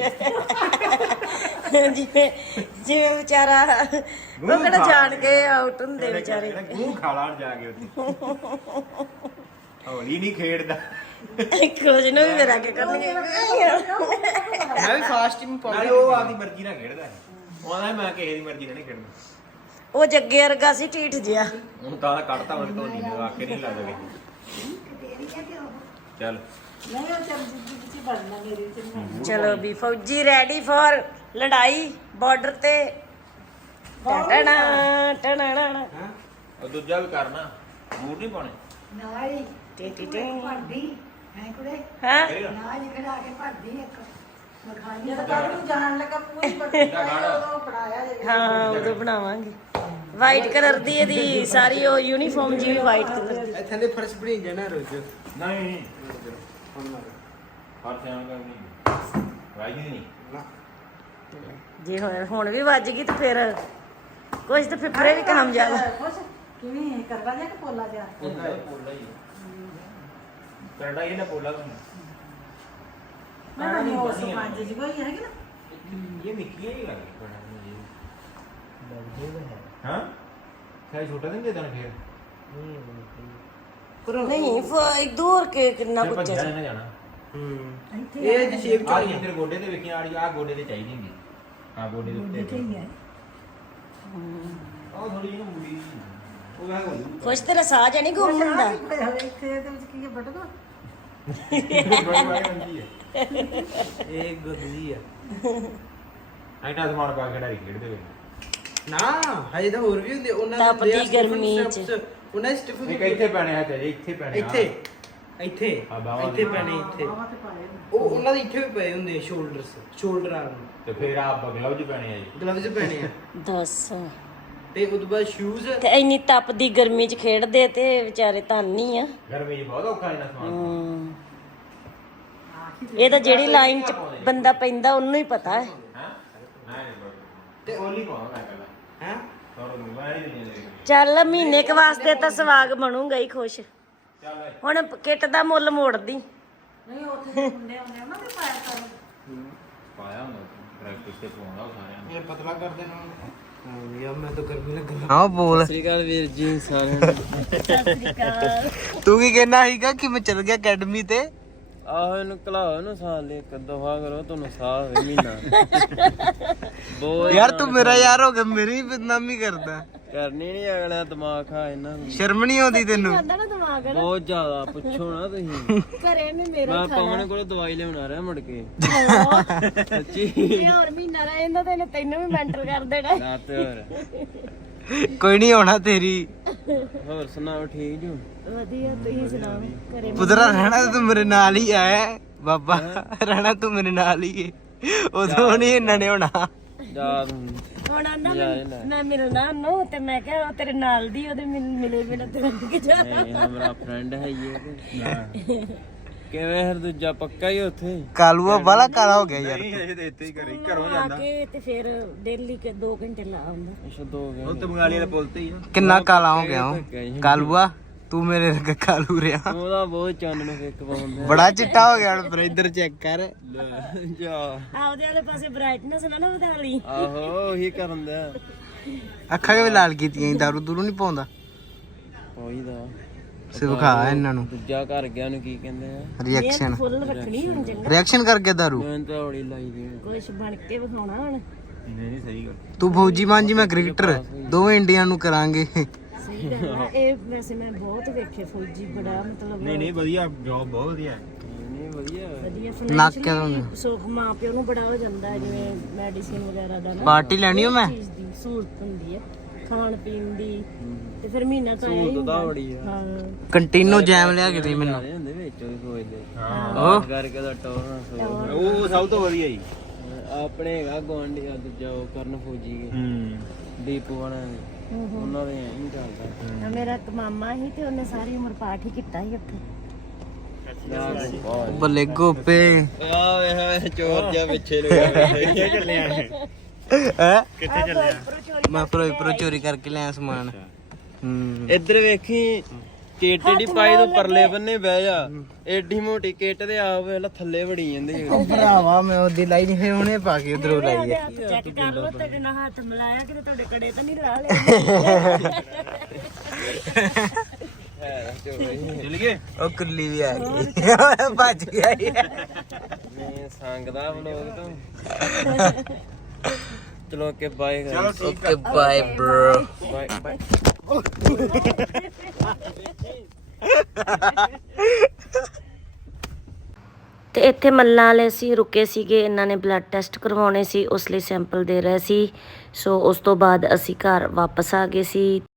Speaker 1: ਜਿਵੇਂ ਜਿਵੇਂ ਵਿਚਾਰਾ ਉਹ ਕਿਹੜਾ ਜਾਣ ਕੇ ਆਊਟ ਹੁੰਦੇ ਵਿਚਾਰੇ
Speaker 4: ਗੂੰ ਖਾਲਾ ਜਾ ਕੇ ਉੱਥੇ ਹੌਲੀ ਨਹੀਂ ਖੇਡਦਾ
Speaker 1: ਕੁਝ ਨੂੰ ਵੀ ਮੇਰਾ ਕੇ ਕਰਨਗੇ
Speaker 3: ਮੈਂ ਵੀ ਫਾਸਟ ਟੀਮ
Speaker 4: ਨਾਲੇ ਉਹ ਆਪਦੀ ਮਰਜ਼ੀ ਨਾਲ ਖੇਡਦਾ ਹੈ ਉਹਦਾ ਮੈਂ ਕਿਸੇ ਦੀ ਮਰਜ਼ੀ ਨਾਲ ਨਹੀਂ ਖੇਡਦਾ
Speaker 1: ਉਹ ਜੱਗੇ ਵਰਗਾ ਸੀ ਢੀਠ ਜਿਹਾ
Speaker 4: ਹੁਣ ਤਾਂ ਕੱਢਤਾ ਹੁਣ ਧੋਨੀ ਨੇ ਆਖੇ ਨਹੀਂ ਲੱਗਦਾ ਚੱਲ
Speaker 6: ਨਹੀਂ ਉਹ ਚੱਲ ਜਿੱਦੀ ਜਿੱਦੀ ਬਣਨਾ ਮੇਰੇ ਚ ਨਹੀਂ
Speaker 1: ਚਲੋ ਵੀ ਫੌਜੀ ਰੈਡੀ ਫॉर ਲੜਾਈ ਬਾਰਡਰ ਤੇ ਟਣਾ ਟਣਾ
Speaker 4: ਉਹ ਦੂਜਾ ਵੀ ਕਰਨਾ ਬੂਟ ਨਹੀਂ ਪਾਉਣੇ
Speaker 5: ਨਾਲ ਹੀ
Speaker 1: ਟੀ ਟੀ ਟੀ
Speaker 5: ਭਰਦੀ ਹੈ ਕੁੜੇ
Speaker 1: ਹਾਂ
Speaker 5: ਨਾਲ ਹੀ ਖੜਾ ਕੇ ਭਰਦੀ ਇੱਕ ਮਖਾਨੀ
Speaker 6: ਜਦੋਂ ਕੱਲ ਨੂੰ ਜਾਣ ਲੱਗਾ ਪੂਰੀ ਬੱਟੀ ਉਦੋਂ ਬਣਾਇਆ ਜੇ
Speaker 1: ਹਾਂ ਉਦੋਂ ਬਣਾਵਾਂਗੇ ਵਾਈਟ ਕਲਰ ਦੀ ਇਹਦੀ ਸਾਰੀ ਉਹ ਯੂਨੀਫਾਰਮ ਜੀ ਵੀ ਵਾਈਟ ਕਲਰ ਦੀ
Speaker 3: ਇੱਥੇ ਦੇ ਫਰਸ਼ ਬਣੀ ਜਾਣਾ ਰੋਜ਼
Speaker 4: ਨਹੀਂ ਹਰ ਸਿਆਣ ਕਰ ਨਹੀਂ ਰਾਜੀ ਨਹੀਂ
Speaker 3: ਨਾ
Speaker 1: ਜੇ ਹੁਣ ਹੁਣ ਵੀ ਵੱਜ ਗਈ ਤੇ ਫਿਰ ਕੁਝ ਤਾਂ ਫਿਫਰੇ ਵੀ ਕੰਮ ਜਾਣਾ
Speaker 6: ਖੁਸ਼ ਕਿਵੇਂ ਕਰਵਾ ਲਿਆ ਕਿ ਪੋਲਾ ਜਾ
Speaker 4: ਉਹਦਾ ਇਹ ਪੋਲਾ ਹੀ ਕਰੜਾ ਇਹ ਨਾ ਪੋਲਾ ਤਾਂ
Speaker 6: ਮੈਂ ਨਹੀਂ ਉਹ ਸਪੰਜ ਜੀ ਕੋਈ ਹੈ ਕਿ ਨਾ
Speaker 4: ਇਹ ਨਿੱਕੀਆਂ ਹੀ ਲੱਗਦੀ ਪੜਾ ਹਾਂ ਸਾਈ ਛੋਟਾ ਨਹੀਂ ਦੇਦਾ ਫੇਰ
Speaker 1: ਨਹੀਂ ਫ- ਦੂਰ ਕੇ ਕਿੰਨਾ ਕੁ
Speaker 4: ਭੱਜਿਆ ਨਹੀਂ ਨਾ ਜਾਣਾ
Speaker 3: ਹੂੰ ਇਹ ਦੀ ਸ਼ੇਪ
Speaker 4: ਆ ਜਿੰਦਰ ਗੋਡੇ ਤੇ ਵੇਖੀ ਆ ਆ ਗੋਡੇ ਤੇ ਚਾਹੀਦੀ ਹੁੰਦੀ ਆ ਗੋਡੇ ਦੇ ਉੱਤੇ
Speaker 5: ਠੀਕ ਹੈ
Speaker 4: ਆ ਥੋੜੀ ਜਿਹੀ ਮੁੰਡੀ ਉਹ ਮੈਂ ਕੋਲ
Speaker 1: ਖੁਸ਼ ਤੇਰਾ ਸਾਹ ਜਾਂ ਨਹੀਂ ਗੁੰਮ ਹੁੰਦਾ
Speaker 5: ਹੋਇਆ ਹੋਵੇ ਇੱਥੇ ਇਹਦੇ ਵਿੱਚ ਕੀ ਹੈ ਬਟਨਾ
Speaker 4: ਬੜੀ ਵਾਰੀ ਹੁੰਦੀ ਹੈ
Speaker 3: ਇਹ ਗੁੱਦੀ ਆ
Speaker 4: ਐਂਟਾ ਸਮਾਨ ਪਾ ਕੇ ਖਿਡਾਰੀ ਖੇਡਦੇ ਵੇ
Speaker 3: ਨਾ ਹਜੇ ਤਾਂ ਹੋਰ ਵੀ ਹੁੰਦੇ ਉਹਨਾਂ
Speaker 1: ਤਪਦੀ
Speaker 3: ਹੁੰਦੇ ਆ stiffen
Speaker 1: ਗਰਮੀ ਚ।
Speaker 3: steps, ਉਹਨਾਂ ਸਟਿਫ
Speaker 4: ਇੱਕ ਇੱਥੇ ਪੈਣੇ ਆ ਤੇ ਇੱਥੇ ਪੈਣੇ ਆ।
Speaker 3: ਇੱਥੇ ਇੱਥੇ
Speaker 4: ਆ ਬਾਹਾਂ
Speaker 3: ਇੱਥੇ
Speaker 4: ਦੇ।
Speaker 3: ਪੈਣੇ ਇੱਥੇ ਉਹ ਉਹਨਾਂ ਦੇ ਇੱਥੇ ਵੀ ਪਏ ਹੁੰਦੇ ਆ ਸ਼ੋਲਡਰਸ ਸ਼ੋਲਡਰ ਆਰਮ
Speaker 4: ਤੇ ਫਿਰ ਆ ਗਲਵਜ ਪੈਣੇ ਆ ਜੀ
Speaker 3: ਗਲਵਜ਼ ਪੈਣੇ ਆ
Speaker 1: ਦੱਸ
Speaker 3: ਤੇ ਉਸ ਤੋਂ ਬਾਅਦ ਸ਼ੂਜ਼
Speaker 1: ਤੇ ਇੰਨੀ ਤਪਦੀ ਗਰਮੀ 'ਚ ਖੇਡਦੇ ਤੇ ਵਿਚਾਰੇ ਧੰਨੀ ਆ
Speaker 4: ਗਰਮੀ 'ਚ ਬਹੁਤ ਔਖਾ ਇਹਨਾਂ ਸਮਾਨ
Speaker 1: ਹਮ। ਇਹ ਤਾਂ ਜਿਹੜੀ ਲਾਈਨ 'ਚ ਬੰਦਾ ਪੈਂਦਾ ਉਹਨੂੰ ਹੀ ਪਤਾ ਹੈ
Speaker 4: ਹੈ ਨਹੀਂ ਨਹੀਂ ਤੇ ਓਲੀ ਪਾਉਣਾ ਮੈਂ ਕਹਿੰਦਾ
Speaker 3: ਹੈ
Speaker 4: ਤੋਰ ਨੂੰ ਮੈਂ ਨਹੀਂ ਦਿੰਦੀ
Speaker 1: ਚੱਲ ਮਹੀਨੇ ਕ ਵਾਸਤੇ ਤਾਂ ਸਵਾਗ ਬਣੂਗਾ ਹੀ ਖੁਸ਼
Speaker 4: ਚੱਲ
Speaker 1: ਹੁਣ ਕਿੱਟ ਦਾ ਮੁੱਲ ਮੋੜਦੀ
Speaker 6: ਨਹੀਂ ਉੱਥੇ ਮੁੰਡੇ ਆਉਂਦੇ ਉਹਨਾਂ ਦੇ ਪਾਇਆ ਕਰ
Speaker 4: ਪਾਇਆ ਹੁੰਦਾ ਪ੍ਰੈਕਟਿਸ ਤੇ ਪਾਉਂਦਾ ਉਹ ਸਾਰਿਆਂ ਨੂੰ
Speaker 3: ਇਹ ਪਤਲਾ ਕਰ ਦੇਣਾ ਹਾਂ ਯਾਰ ਮੈਂ ਤਾਂ ਗਰਮੀ ਲੱਗ ਰਹੀ ਹਾਂ ਬੋਲ
Speaker 7: ਸ੍ਰੀ ਅਕਾਲ ਵੀਰ ਜੀ ਸਾਰਿਆਂ ਨੂੰ
Speaker 1: ਸਤਿ ਸ੍ਰੀ ਅਕਾਲ
Speaker 3: ਤੂੰ ਕੀ ਕਹਿਣਾ ਸੀਗਾ ਕਿ ਮੈਂ ਚੱਲ ਗਿਆ ਅਕੈਡਮੀ ਤੇ
Speaker 7: ਆਹੋ ਇਹਨੂੰ ਘਲਾਓ ਇਹਨੂੰ ਸਾਲ ਲਈ ਇੱਕ ਦਫਾ ਕਰੋ ਤੁਹਾਨੂੰ ਸਾਲ ਹੋਵੇ ਮਹੀਨਾ ਬਹੁਤ
Speaker 3: ਯਾਰ ਤੂੰ ਮੇਰਾ ਯਾਰ ਹੋ ਗਿਆ ਮੇਰੀ ਹੀ ਬਦਨਾਮੀ ਕਰਦਾ
Speaker 7: ਕਰਨੀ ਨਹੀਂ ਅਗਲਾ ਦਿਮਾਗ ਖਾ ਇਹਨਾਂ ਨੂੰ
Speaker 3: ਸ਼ਰਮ ਨਹੀਂ ਆਉਂਦੀ ਤੈਨੂੰ
Speaker 1: ਕਹਿੰਦਾ ਨਾ ਦਿਮਾਗ
Speaker 7: ਬਹੁਤ ਜ਼ਿਆਦਾ ਪੁੱਛੋ ਨਾ ਤੁਸੀਂ
Speaker 1: ਘਰੇ ਵੀ ਮੇਰਾ
Speaker 7: ਮੈਂ ਪਵਨ ਕੋਲ ਦਵਾਈ ਲਿਆਉਣਾ ਰਿਹਾ ਮੁੜ ਕੇ ਸੱਚੀ
Speaker 1: ਇਹ ਹੋਰ ਮਹੀਨਾ ਰਹਿੰਦਾ ਤੇ ਇਹਨੇ ਤੈਨੂੰ ਵੀ ਮੈਂਟਰ ਕਰ ਦੇਣਾ
Speaker 7: ਰਾਤ ਹੋਰ
Speaker 3: ਕੋਈ ਨਹੀਂ ਹੋਣਾ ਤੇਰੀ
Speaker 7: ਹੋਰ ਸੁਣਾਓ ਠੀਕ ਜੋ
Speaker 1: ਵਧੀਆ ਤੁਸੀਂ ਸੁਣਾਓ ਘਰੇ
Speaker 3: ਪੁੱਤਰਾ ਰਹਿਣਾ ਤੂੰ ਮੇਰੇ ਨਾਲ ਹੀ ਆਇਆ ਬਾਬਾ ਰਹਿਣਾ ਤੂੰ ਮੇਰੇ ਨਾਲ ਹੀ ਹੈ ਉਦੋਂ ਨਹੀਂ ਇਹਨਾਂ ਨੇ ਹੋਣਾ
Speaker 7: ਯਾਦ ਹੁਣ
Speaker 1: ਹੁਣ ਆਂਦਾ ਮੈਂ ਮੈਂ ਮਿਲਣਾ ਉਹਨੂੰ ਤੇ ਮੈਂ ਕਿਹਾ ਉਹ ਤੇਰੇ ਨਾਲ ਦੀ ਉਹਦੇ ਮਿਲ- ਮਿਲੇ ਬਿਨਾ ਤੇ ਰੰਗ ਕੇ ਜਾ
Speaker 7: ਨਹੀਂ ਹਮਾਰਾ ਫਰੈਂਡ ਹੈ ਇਹ ਕਿਵੇਂ ਹਰ ਦੂਜਾ ਪੱਕਾ ਹੀ ਉੱਥੇ
Speaker 3: ਕਾਲੂਆ ਬਾਲਾ ਕਾਲਾ ਹੋ ਗਿਆ ਯਾਰ
Speaker 4: ਨਹੀਂ ਇਹ ਤੇ ਇੱਥੇ ਹੀ ਘਰੇ
Speaker 1: ਘਰੋਂ ਆ ਕੇ ਤੇ ਫਿਰ ਡੇਲੀ ਕੇ ਦੋ ਘੰਟੇ ਲਾ ਆਉਂਦਾ
Speaker 7: ਅੱਛਾ ਦੋ ਹੋ
Speaker 4: ਉਹ
Speaker 7: ਗਏ
Speaker 4: ਤੇ ਬੰਗਾਲੀ ਵਾਲੇ ਪੁੱਲ ਤੇ ਹੀ ਆ
Speaker 3: ਕਿੰਨਾ ਕਾਲਾ ਹੋ ਗਿਆ ਉਹ ਕਾਲੂਆ ਤੂੰ ਮੇਰੇ ਰੰਗ ਕਾਲੂ ਰਿਹਾ
Speaker 7: ਉਹਦਾ ਬਹੁਤ ਚੰਨ ਨੂੰ ਫਿੱਕ ਪਾਉਂਦਾ
Speaker 3: ਬੜਾ ਚਿੱਟਾ ਹੋ ਗਿਆ ਹੁਣ ਪਰ ਇੱਧਰ ਚੈੱਕ ਕਰ
Speaker 7: ਜਾ
Speaker 1: ਆਪਦੇ ਵਾਲੇ ਪਾਸੇ ਬ੍ਰਾਈਟਨੈਸ ਨਾ ਨਾ ਵਧਾ ਲਈ
Speaker 7: ਆਹੋ ਉਹੀ ਕਰਨ ਦਾ
Speaker 3: ਅੱਖਾਂ ਕਿਵੇਂ ਲਾਲ ਕੀਤੀਆਂ ਦਾਰੂ ਦੂਰੂ ਨਹੀਂ ਪਾਉਂਦਾ
Speaker 7: ਕੋਈ ਦਾ
Speaker 3: ਸਿਵਖਾ ਇਹਨਾਂ ਨੂੰ
Speaker 7: ਦੂਜਾ ਘਰ ਗਿਆ ਨੂੰ ਕੀ ਕਹਿੰਦੇ ਆ
Speaker 3: ਰਿਐਕਸ਼ਨ
Speaker 1: ਫੁੱਲ ਰੱਖਣੀ ਹੁਣ ਚੰਗਾ
Speaker 3: ਰਿਐਕਸ਼ਨ ਕਰਕੇ ਦਾਰੂ
Speaker 7: ਮੈਂ ਤਾਂ ਹੌਲੀ ਲਾਈ ਦੀ
Speaker 1: ਕੁਛ ਬਣ ਕੇ ਵਿਖਾਉਣਾ ਹੁਣ
Speaker 4: ਨਹੀਂ ਨਹੀਂ ਸਹੀ ਗੱਲ
Speaker 3: ਤੂੰ ਫੌਜੀ ਮਾਂਜੀ ਮੈਂ ਕ੍ਰਿਕਟਰ ਦੋਵੇਂ ਇੰਡੀਆ ਨੂੰ ਕਰਾਂਗੇ
Speaker 1: ਸਹੀ ਗੱਲ ਆ ਇਹ ਵੈਸੇ ਮੈਂ ਬਹੁਤ ਵੇਖੇ ਫੌਜੀ ਬੜਾ ਮਤਲਬ
Speaker 4: ਨਹੀਂ ਨਹੀਂ ਵਧੀਆ ਜੋਬ ਬਹੁਤ ਵਧੀਆ ਹੈ
Speaker 7: ਨਹੀਂ ਵਧੀਆ
Speaker 1: ਵਧੀਆ
Speaker 3: ਨੱਕ ਕਿਉਂ
Speaker 1: ਫਾਈਨੈਂਸ਼ੀਅਲੀ ਸੁੱਖ ਮਾਂ ਪਿਓ ਨੂੰ ਬੜਾ ਹੋ ਜਾਂਦਾ ਹੈ, ਜਿਵੇਂ ਮੈਡੀਸਿਨ ਵਗੈਰਾ ਦਾ ਨਾ
Speaker 3: ਪਾਰਟੀ ਲੈਣੀ ਹੋ ਮੈਂ
Speaker 1: ਚੀਜ਼ ਦੀ ਸਹੂਲਤ ਹੁੰਦੀ ਹੈ ਖਾਣ ਪੀਣ ਦੀ ਤੇ ਫਿਰ ਮਹੀਨਾ ਤਾਂ ਆਇਆ ਹੀ
Speaker 7: ਸਹੂਲਤ ਤਾਂ
Speaker 1: ਹੁੰਦਾ।
Speaker 7: ਬੜੀ ਆ
Speaker 1: ਹਾਂ
Speaker 3: ਕੰਟੀਨੋ ਜੈਮ ਲਿਆ ਕੇ ਦੇ ਮੈਨੂੰ
Speaker 7: ਸਾਰੇ ਹੁੰਦੇ ਵਿੱਚ ਉਹ ਸੋਚਦੇ
Speaker 3: ਉਹ
Speaker 7: ਕਰਕੇ ਦਾ ਟੌਰ ਨਾ ਸੋਚ
Speaker 4: ਉਹ ਸਭ ਤੋਂ ਵਧੀਆ ਜੀ
Speaker 7: ਆਪਣੇ ਹੈਗਾ ਗਵਾਂਢੀ ਆ ਦੂਜਾ ਉਹ ਕਰਨ ਫੌਜੀ ਕੇ
Speaker 4: ਹੂੰ
Speaker 7: ਦੀਪੂ ਵਾਲਾ ਉਹਨਾਂ ਦੇ ਐਂ ਹੀ ਚੱਲਦਾ
Speaker 1: ਆ ਮੇਰਾ ਇੱਕ ਮਾਮਾ ਸੀ ਤੇ ਉਹਨੇ ਸਾਰੀ ਉਮਰ ਪਾਠ ਹੀ ਕੀਤਾ ਸੀ ਉੱਥੇ
Speaker 3: ਬੱਲੇ ਗੋਪੇ
Speaker 7: ਆ ਵੇ ਚੋਰ ਜਿਹਾ ਪਿੱਛੇ ਲਗਾ
Speaker 4: ਕਿੱਥੇ ਚੱਲੇ ਆ
Speaker 3: ਹੈ
Speaker 1: ਕਿੱਥੇ ਚੱਲਿਆ
Speaker 3: ਮੈਂ ਫਿਰੋਜ਼ਪੁਰੋਂ ਚੋਰੀ ਕਰਕੇ ਲਿਆ ਸਮਾਨ ਹੂੰ
Speaker 7: ਇੱਧਰ ਵੇਖੀ ਕਿੱਟ ਦੀ ਪਾਈ ਤੋਂ ਪਰਲੇ ਬੰਨੇ ਬਹਿ ਜਾ ਏਡੀ ਮੋਟੀ ਕਿੱਟ ਦੇ ਆਪ ਵੇਲਾ ਥੱਲੇ ਵੜੀ ਜਾਂਦੇ
Speaker 3: ਉਹ ਭਰਾਵਾ ਮੈਂ ਉਹਦੀ ਲਾਈ ਨਹੀਂ ਫੇ ਹੁਣੇ ਪਾ ਕੇ ਉਧਰੋਂ ਲਾਈ ਹੈ
Speaker 1: ਚੈੱਕ ਕਰ ਲਓ ਤੁਹਾਡੇ ਨਾਲ ਹੱਥ ਮਿਲਾਇਆ ਕਿ ਤੁਹਾਡੇ ਕੜੇ ਤਾਂ ਨਹੀਂ ਲਾ ਲਿਆ
Speaker 4: ਚੱਲ ਗਏ
Speaker 3: ਉਹ ਕੁੱਲੀ ਵੀ ਆ ਗਈ ਭੱਜ ਗਿਆ
Speaker 7: ਮੈਂ ਸੰਗਦਾ ਵਲੋਗ ਤੋਂ ਚਲੋ ਕੇ ਬਾਏ
Speaker 4: ਚਲੋ ਠੀਕ
Speaker 3: okay bye bro
Speaker 7: bye bye
Speaker 1: ਤੇ ਇੱਥੇ ਮੱਲਾਂ ਵਾਲੇ ਅਸੀਂ ਰੁਕੇ ਸੀਗੇ, ਇਹਨਾਂ ਨੇ ਬਲੱਡ ਟੈਸਟ ਕਰਵਾਉਣੇ ਸੀ, ਉਸ ਲਈ ਸੈਂਪਲ ਦੇ ਰਹੇ ਸੀ। ਸੋ ਉਸ ਤੋਂ ਬਾਅਦ ਅਸੀਂ ਘਰ ਵਾਪਸ ਆ ਗਏ ਸੀ